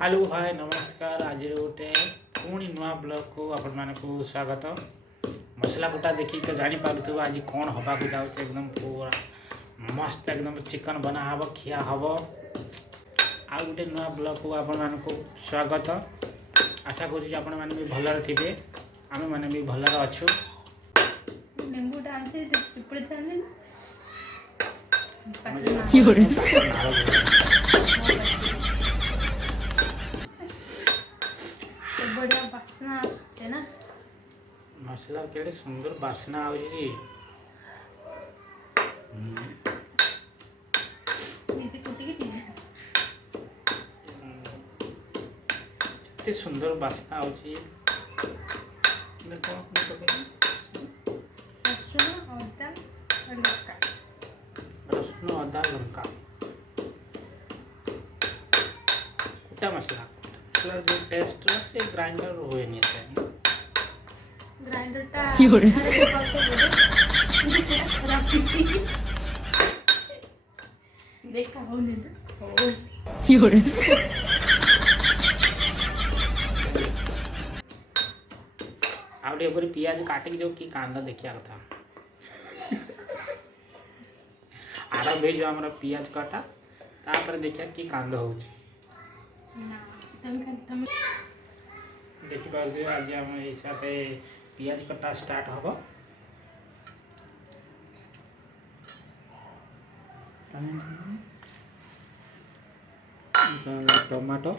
Hello hi नमस्कार आज गोटे पुणी नुआ ब्लॉग को आपण मानक स्वागत। मसला कुटा देखी तो जानी पारुथबो आज कौन हवा को जाउछ एकदम पूरा मस्त एकदम चिकन बना हब खिया हब। आ गोटे नुआ ब्लॉग को आपण मानक स्वागत। आशा करूँ आपण माने भी भलर थिबे आमे माने भी भलर अछु। नींबू डालते चिपड़ जाने बढ़िया बासना आसुचे ना मसला केड़े सुंदर बासना आउजी। नीचे कुटी के नीचे इतने सुंदर बासना आउजी। देखो रसुण अदा लंका कुटा मसला जो टेस्ट से ग्राइंडर हुए नहीं थे ग्राइंडर टा देखा हो नहीं आउटे ऊपर पियाज काटिक जो कि कांदा देखिया कथा आरंभ हो जो हमारा पियाज काटा तापर देखिया कि कांदा होउची देखि पारे आज हम ए साथे पियाज कटा स्टार्ट हबो। टमाटो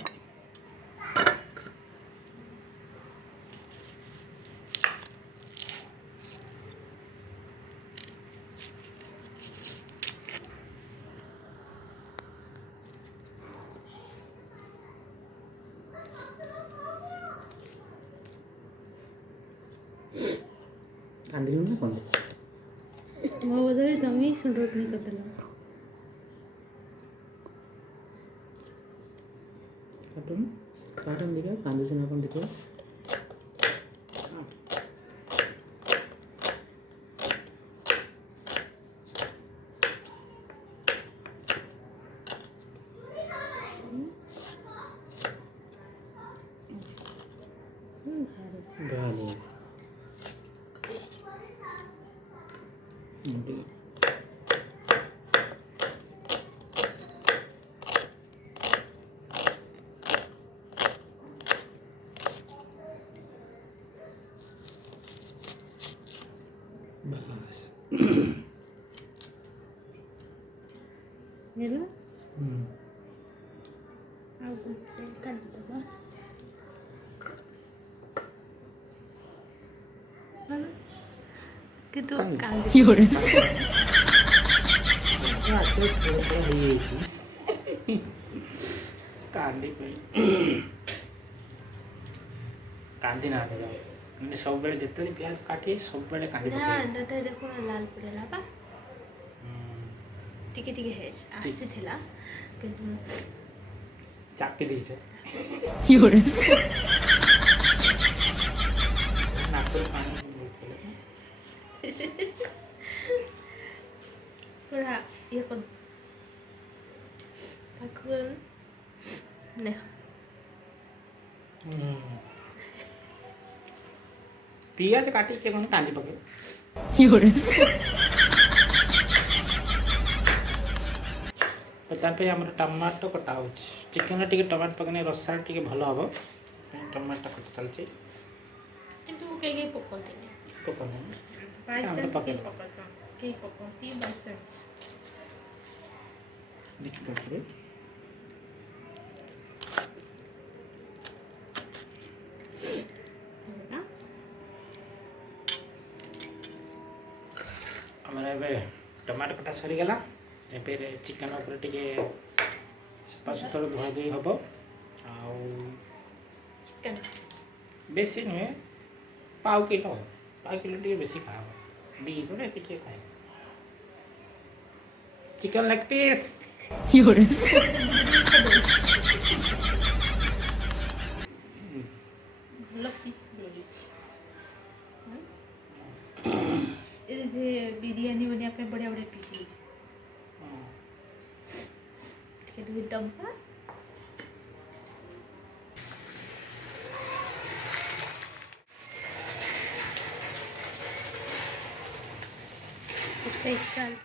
कांदी ना कौन वो बदले तमी सुंदर नहीं करतला काटून काटून दिखा कांदी से ना कौन दिखो भाले बस नेला अब कर दबा कि तो कांदी कांदी कांदी ना सब बेले जिते प्याज काटी सब बेले कांदी ना अंदर देखो ना लाल पड़ेला बा टिके टिके है आसी थिला किंतु चाकी दी छे नाको पानी पूरा ये को पाकुल ने पियाज काटी के मन कांदी पके पे हमर टमाटो कटा हो चिकन टिके टमाटो पकने रसा टिके भलो हबो टमाटो कटा चलचे किंतु के पकोते ने पकने बाय चांस पके के पकोती बाय चांस देखि पकड़े हमारा ए टमाटो कटा सरी गला ए चिकन ऊपर टिके सफा सुतर धुआ धुई हम चिकन बेसी नुहे पाव किलो टे बेसी खा दी थोड़े टिके खाए चिकन लेग पीस भलो पीस देली ए जे बिरयानी बनिया पे बढ़िया बढ़िया पीस के डब्बा चल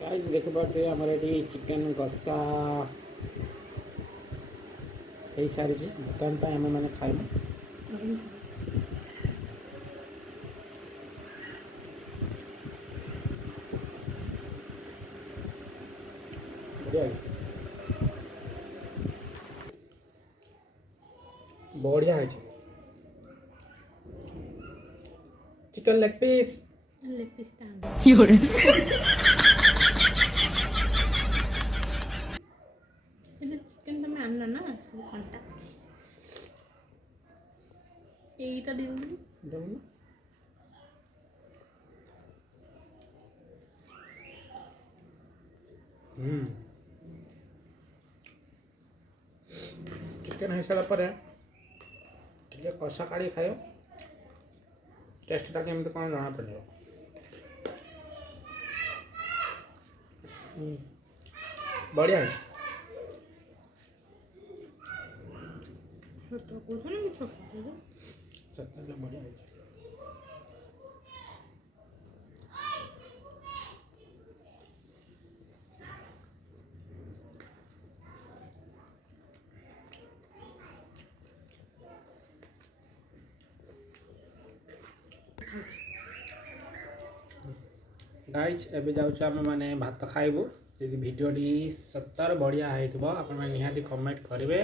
गाइस देखिए आमर ये चिकेन कषा हो सारी बर्तमान आम मैंने खाइबू बढ़िया है चिकन लेग पीस चिकेन तुम आन ना सब कंटा এইটা দিন चिकेन हो सारा पर टे कषा काढ़ी खाओ टेस्टा केमती कौन जना पड़ो बढ़िया है तो कुछ नहीं छोड़ सत्तर बढ़िया है गाइज एबे जाउछ आम माने भात खाइबू यदि वीडियोटी सत्तर बढ़िया होइतबो आपण माने निहाती कमेंट करिवे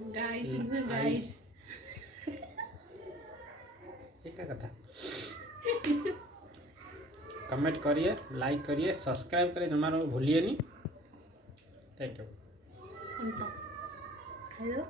गाइस एक कथा कमेंट करिए लाइक करिए सब्सक्राइब करिए जमानो भूलिए नहीं थैंक यू हेलो